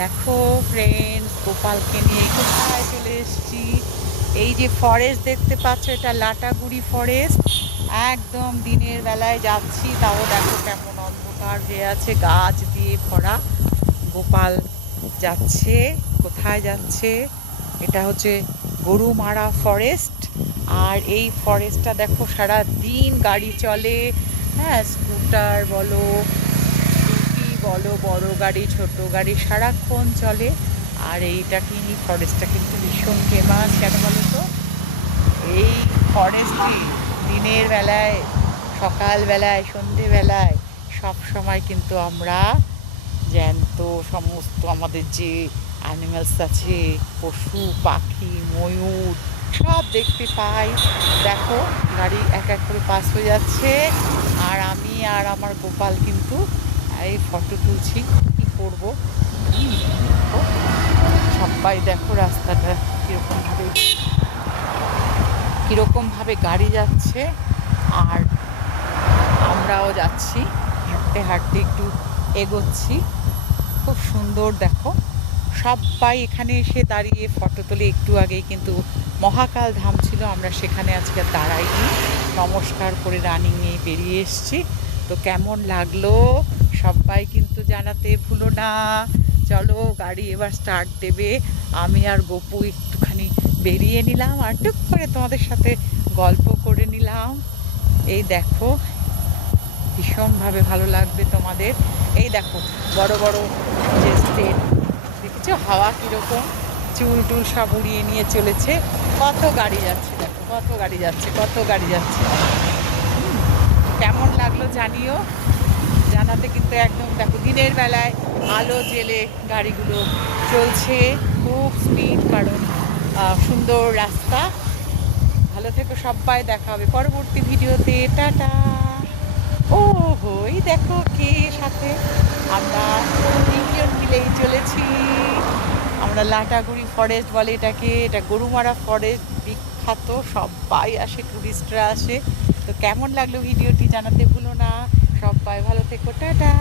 দেখো ফ্রেন্ডস, গোপালকে নিয়ে কোথায় চলে এসেছি। এই যে ফরেস্ট দেখতে পাচ্ছ, এটা লাটাগুড়ি ফরেস্ট। একদম দিনের বেলায় যাচ্ছি, তাও দেখো কেমন অন্ধকার হয়ে আছে, গাছ দিয়ে ভরা। গোপাল যাচ্ছে, কোথায় যাচ্ছে? এটা হচ্ছে গরুমারা ফরেস্ট। আর এই ফরেস্টটা দেখো সারা দিন গাড়ি চলে। হ্যাঁ, স্কুটার বলো, স্কুটি বলো, বড় গাড়ি ছোট গাড়ি সারাক্ষণ চলে। আর এইটা কি, ফরেস্টটা কিন্তু ভীষণ ফেমাস, কেন বলো তো? এই ফরেস্টে দিনের বেলায়, সকালবেলায়, সন্ধেবেলায় সব সময় কিন্তু আমরা জ্যান্ত সমস্ত আমাদের যে অ্যানিমেলস আছে, পশু পাখি ময়ূর, সব দেখতে পাই। দেখো গাড়ি এক এক করে পাস হয়ে যাচ্ছে, আর আমি আর আমার গোপাল কিন্তু এই ফটো তুলছি। কি করবো? দেখো, সবাই দেখো রাস্তাটা কীরকমভাবে গাড়ি যাচ্ছে, আর আমরাও যাচ্ছি, হাঁটতে হাঁটতে একটু এগোচ্ছি। খুব সুন্দর দেখো, সবাই এখানে এসে দাঁড়িয়ে ফটো তোলে। একটু আগেই কিন্তু মহাকাল ধাম ছিল, আমরা সেখানে আজকে দাঁড়াইনি, নমস্কার করে রানিংয়ে বেরিয়ে এসছি। তো কেমন লাগলো সবাই কিন্তু জানাতে ভুলো না। চলো গাড়ি এবার স্টার্ট দেবে, আমি আর গপু একটুখানি বেরিয়ে নিলাম, আর টুক করে তোমাদের সাথে গল্প করে নিলাম। এই দেখো, ভীষণভাবে ভালো লাগবে তোমাদের। এই দেখো বড় বড় যে স্টেট, দেখেছো হাওয়া কীরকম, চুল টুল সব উড়িয়ে নিয়ে চলেছে। কত গাড়ি যাচ্ছে দেখো, কত গাড়ি যাচ্ছে, কত গাড়ি যাচ্ছে। কেমন লাগলো জানিও, জানাতে কিন্তু একদম। দেখো দিনের বেলায় আলো জেলে গাড়িগুলো চলছে, খুব স্পিড, কারণ সুন্দর রাস্তা। ভালো থেকো সবাই, দেখা হবে পরবর্তী ভিডিওতে, টাটা। ও হই দেখো কে সাথে, আমরা তিনজন মিলেই চলেছি। আমরা লাটাগুড়ি ফরেস্ট বলে এটাকে, এটা গরুমারা ফরেস্ট, বিখ্যাত, সবাই আসে, টুরিস্টরা আসে। তো কেমন লাগলো ভিডিওটি জানাতে ভুলো না। সবাই ভালো থেকো, টাটা।